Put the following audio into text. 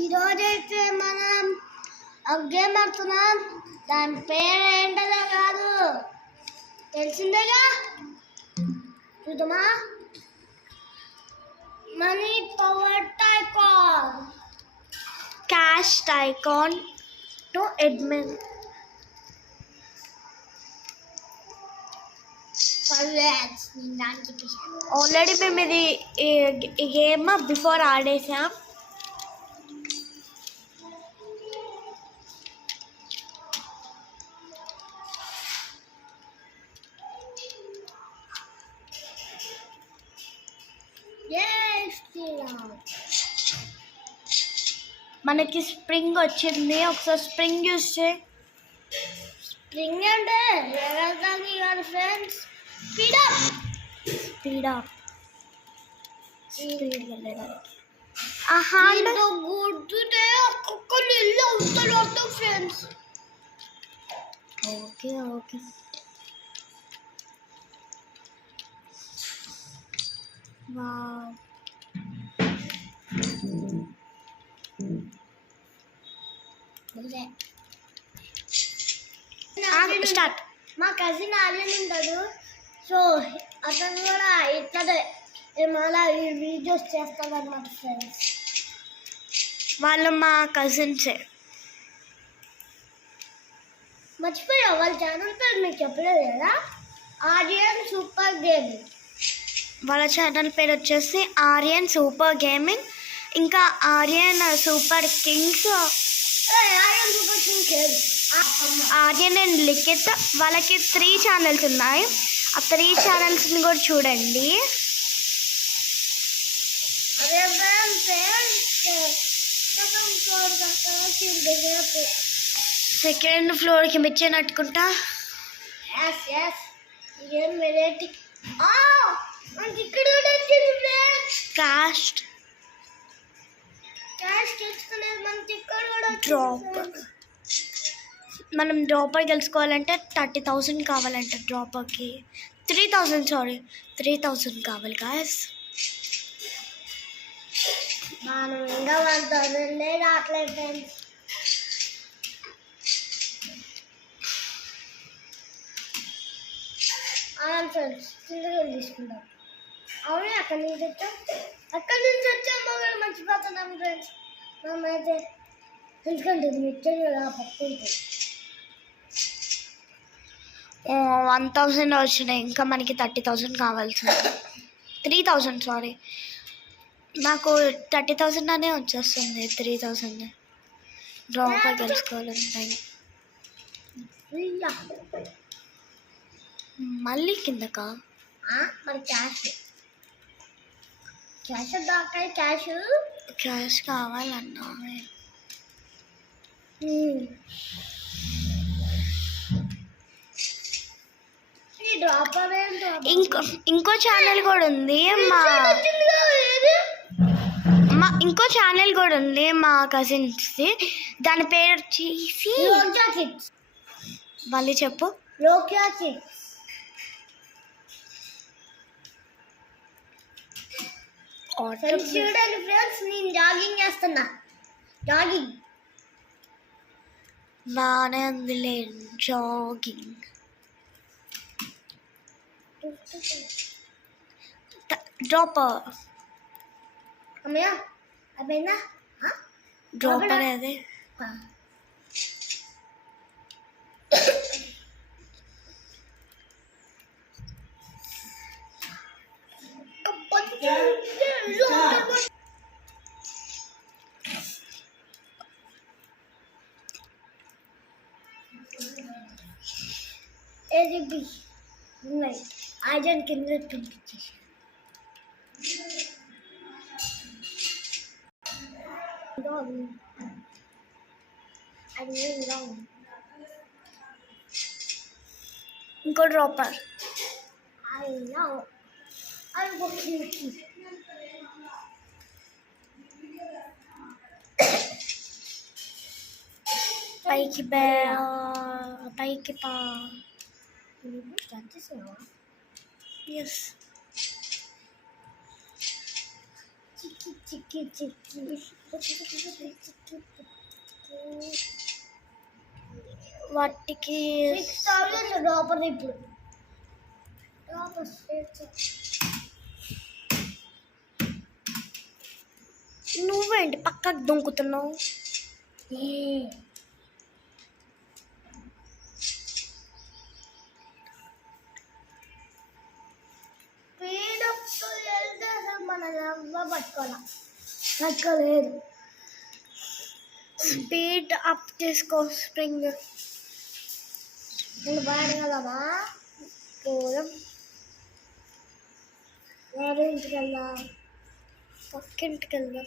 ఈరోజైతే మనం గేమ్ ఆడుతున్నాం. దాని పేరు ఏంటో కాదు, తెలిసిందేగా. చూద్దామా? Money power tycoon, cash tycoon to admin. Already మేము ఇది ఈ గేమ్ బిఫోర్ ఆడేసాం. మనకి స్ప్రింగ్ వచ్చింది. ఒకసారి స్ప్రింగ్ యూస్ చేయి. స్ప్రింగ్ అంటే ఎగరడానికి కాదు ఫ్రెండ్స్, స్పీడప్. స్పీడప్ గుర్తుతే ఒక్కొక్కరు ఇల్లు అవుతాడు ఫ్రెండ్స్. Okay okay. స్టార్ట్. మా కజిన్ ఆర్యన్ ఉంటాడు, సో అతను కూడా ఇట్లనే మళ్ళీ వీడియోస్ చేస్తాడు అన్నమాట ఫ్రెండ్స్. వాళ్ళు మా కజిన్సే. మర్చిపోయా వాళ్ళ ఛానల్ పేరు మీకు చెప్పలేదు కదా, ఆర్యన్ సూపర్ గేమింగ్. వాళ్ళ ఛానల్ పేరు వచ్చేసి ఆర్యన్ సూపర్ గేమింగ్, ఇంకా Aryan super kings. Aryan and Likhith, వాళ్ళకి 3 ఛానల్స్ ఉన్నాయి. ఆ 3 ఛానల్స్ని కూడా చూడండి. సెకండ్ ఫ్లోర్కి మిర్చి నట్టుకుంటా. డ్రాప్. మనం డ్రాపర్ గెలుచుకోవాలంటే 30,000 కావాలంట. డ్రాపర్కి 3,000 కావాలి గాయస్. మనం ఇంకా 1,000 రావట్లేదు ఫ్రెండ్స్. అవును ఫ్రెండ్స్, చింతగా తీసుకుంటాం. అవునే అక్కడి నుంచి వచ్చాం, మొదలు మర్చిపోతున్నాం ఫ్రెండ్స్. మనమైతే ఎందుకంటే మిక్చర్ కదా పప్పు ఉంటుంది. 1,000 వచ్చినాయి, ఇంకా మనకి 30,000 కావాల్సింది. 3,000 సారీ, నాకు 30,000 అనే వచ్చేస్తుంది. 3,000 డ్రాపర్ గెలుచుకోవాలంటాయి. మళ్ళీ కిందకా మరి క్యాష్ కావాలన్నా. ఇంకో ఛానల్ కూడా ఉంది ఇంకో ఛానల్ కూడా ఉంది మా కజిన్స్ది. దాని పేరు వచ్చేసి మళ్ళీ చెప్పు. చూడండి ఫ్రెండ్స్, నేను జాగింగ్ చేస్తున్నా. జాగింగ్ బాగానే ఉందిలే. Jogging dropper. అమ్మయ్య అయిపోయిందా? డ్రాపర్ అదే. ఏది ఉన్నాయి ఐజన్ కింద పంపించేసి ఇంకో డ్రాపర్. పైకి పైకి ఎస్. చిక్కి చిక్కి వాటికి 6,000 లోపల ఇప్పుడు నువ్వేంటి పక్కకు దుంకుతున్నావు? స్పీడప్తో వెళ్తే అసలు మన పట్టుకోలేదు. స్పీడ్ అప్ తీసుకో స్ప్రింగ్. నేను పాడగలమా? పోదాం. ఎవరి ఇంటికి వెళ్దాం? పక్కింటికి వెళ్దాం.